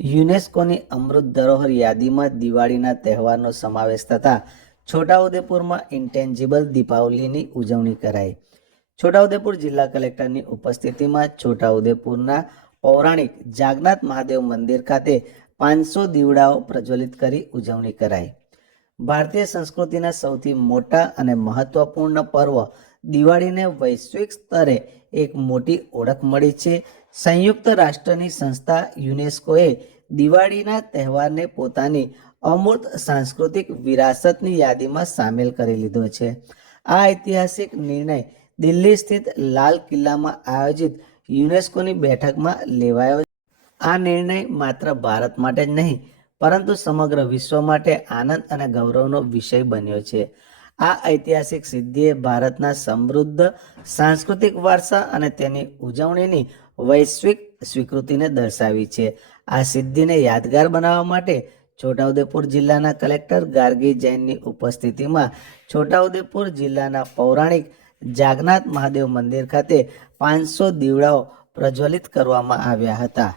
યુનેસ્કોની અમૃત ધરોહર યાદીમાં દિવાળીના તહેવારનો સમાવેશ થતા છોટાઉદેપુરમાં ઇન્ટેન્જિબલ દીપાવલીની ઉજવણી કરાઈ. છોટાઉદેપુર જિલ્લા કલેક્ટરની ઉપસ્થિતિમાં છોટાઉદેપુરના પૌરાણિક જાગનાથ મહાદેવ મંદિર ખાતે પાંચસો દીવડાઓ પ્રજ્વલિત કરી ઉજવણી કરાઈ. ભારતીય સંસ્કૃતિના સૌથી મોટા અને મહત્વપૂર્ણ પર્વ દિવાળીને વૈશ્વિક સ્તરે એક મોટી ઓળખ મળી છે. સંયુક્ત રાષ્ટ્રની સંસ્થા યુનેસ્કોએ દિવાળીના તહેવારને પોતાની અમૂર્ત સાંસ્કૃતિક વિરાસતની યાદીમાં સામેલ કરી લીધો છે. આ ઐતિહાસિક નિર્ણય દિલ્હી સ્થિત લાલ કિલ્લામાં આયોજિત યુનેસ્કોની બેઠકમાં લેવાયો આ નિર્ણય માત્ર ભારત માટે જ નહીં, પરંતુ સમગ્ર વિશ્વ માટે આનંદ અને ગૌરવનો વિષય બન્યો છે. આ ઐતિહાસિક સિદ્ધિએ ભારતના સમૃદ્ધ સાંસ્કૃતિક વારસા અને તેની ઉજવણીની વૈશ્વિક સ્વીકૃતિને દર્શાવી છે. આ સિદ્ધિને યાદગાર બનાવવા માટે છોટાઉદેપુર જિલ્લાના કલેક્ટર ગાર્ગી જૈનની ઉપસ્થિતિમાં છોટાઉદેપુર જિલ્લાના પૌરાણિક જાગનાથ મહાદેવ મંદિર ખાતે પાંચસો દીવડાઓ પ્રજ્વલિત કરવામાં આવ્યા હતા.